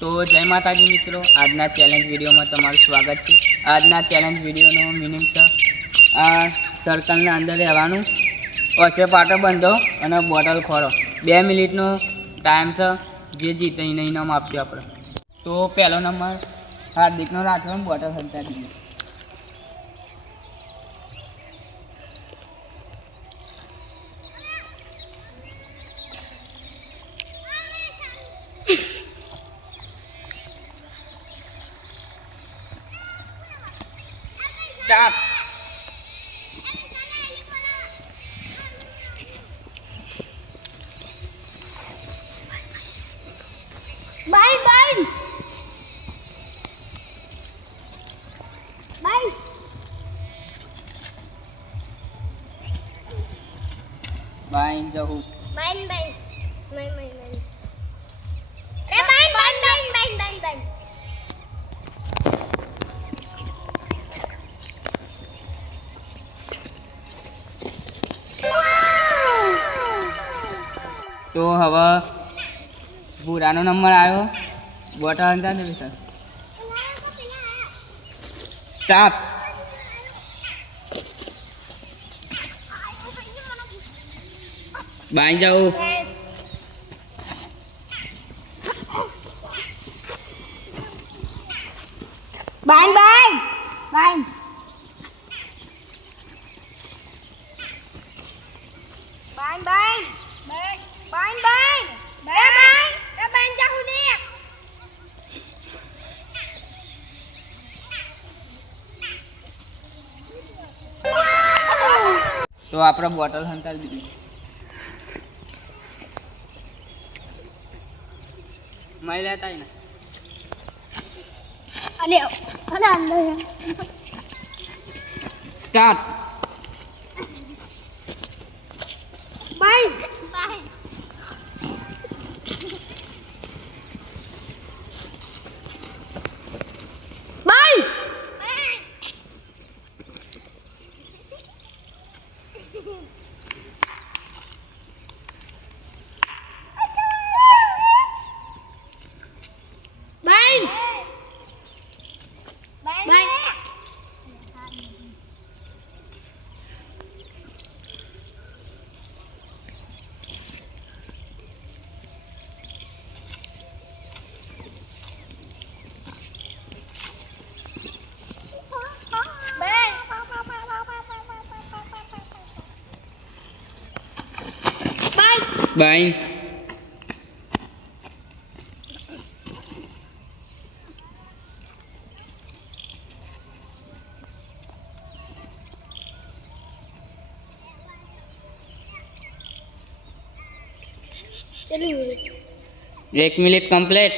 તો જય માતાજી મિત્રો, આજના ચેલેન્જ વિડીયોમાં તમારું સ્વાગત છે। આજના ચેલેન્જ વિડીયોનો મિનિંગ છે આ સર્કલના અંદર રહેવાનું, પછી પાટો બંધો અને બોટલ ખોળો। 2 મિનિટનો ટાઈમ છે, જે જીતે એને ઇનામ આપશું આપણે। તો પહેલો નંબર હાર્દિકનો રાખવાનો, બોટલ હંતાડી દીધી। Start. Bye bye bye bye જવું બાય બાય બાય બાય એ bye bye bye bye bye તો હવે ભૂરાનો નંબર આવ્યો, બોટલ હંતાડી દે સર। સ્ટાર્ટ। બાય જાઉં bye bye bye bye bye bye bye bye bye જાહુ દે તો આપણે બોટલ હંતાડી દીધી। મય લેતા ને અલે અલે અંદર start. Bye bye bye by ચલી 1 minute complete.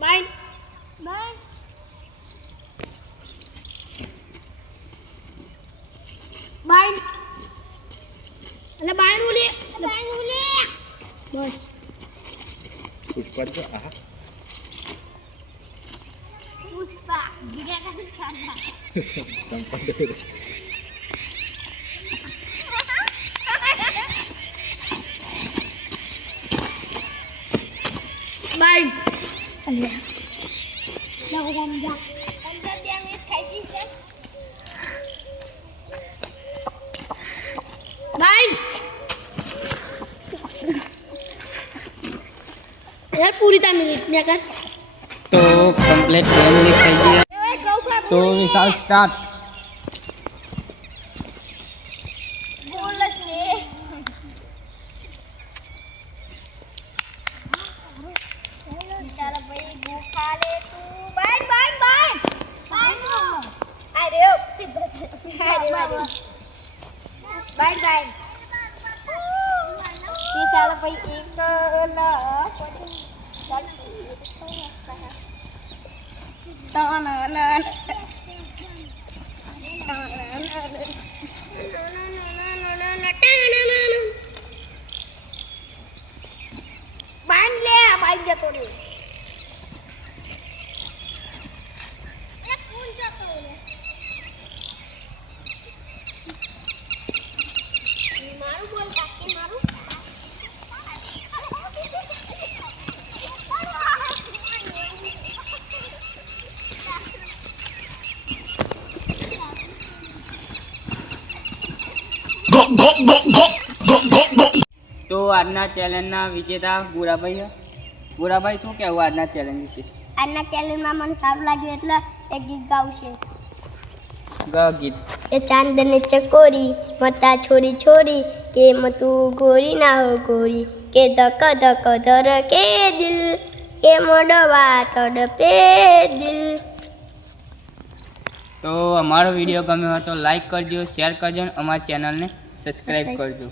By bye by અલે બાય બોલે બસ પુષ્પા તો આહા પુષ્પા બીજા કઈ ખાના બાય અલે ના ગમ જા અંદર બે મિનિટ ખાઈ દી બાય यार पूरी 10 मिनट ने कर તો કમ્પ્લીટ 2 મિનિટ થઈ ગઈ। ओए गौ का તો વિશાલ સ્ટાર્ટ। बोल छे विशाल भाई भूखा ले तू बाय बाय बाय बाय अरे अरे बाय बाय विशाल भाई एक ला बांध ले बांध जतो रे एक फूल जतो रे તો આજના ચેલેન્જના વિજેતા બુરાભાઈ છે. બુરાભાઈ શું કહેવું આજના ચેલેન્જ વિશે? આજના ચેલેન્જમાં મને સારું લાગ્યું એટલે એક ગીત ગાવશે. ગીત. એ ચાંદને ચકોરી મતા છોરી છોરી કેમ તું ગોરી ના હો ગોરી કે ધક ધક ધર કે દિલ કે મોડવા તડપે દિલ. તો અમારો વિડીયો ગમ્યો હોય તો લાઈક કરજો, શેર કરજો અને અમારી ચેનલને સબસ્ક્રાઈબ કરજો.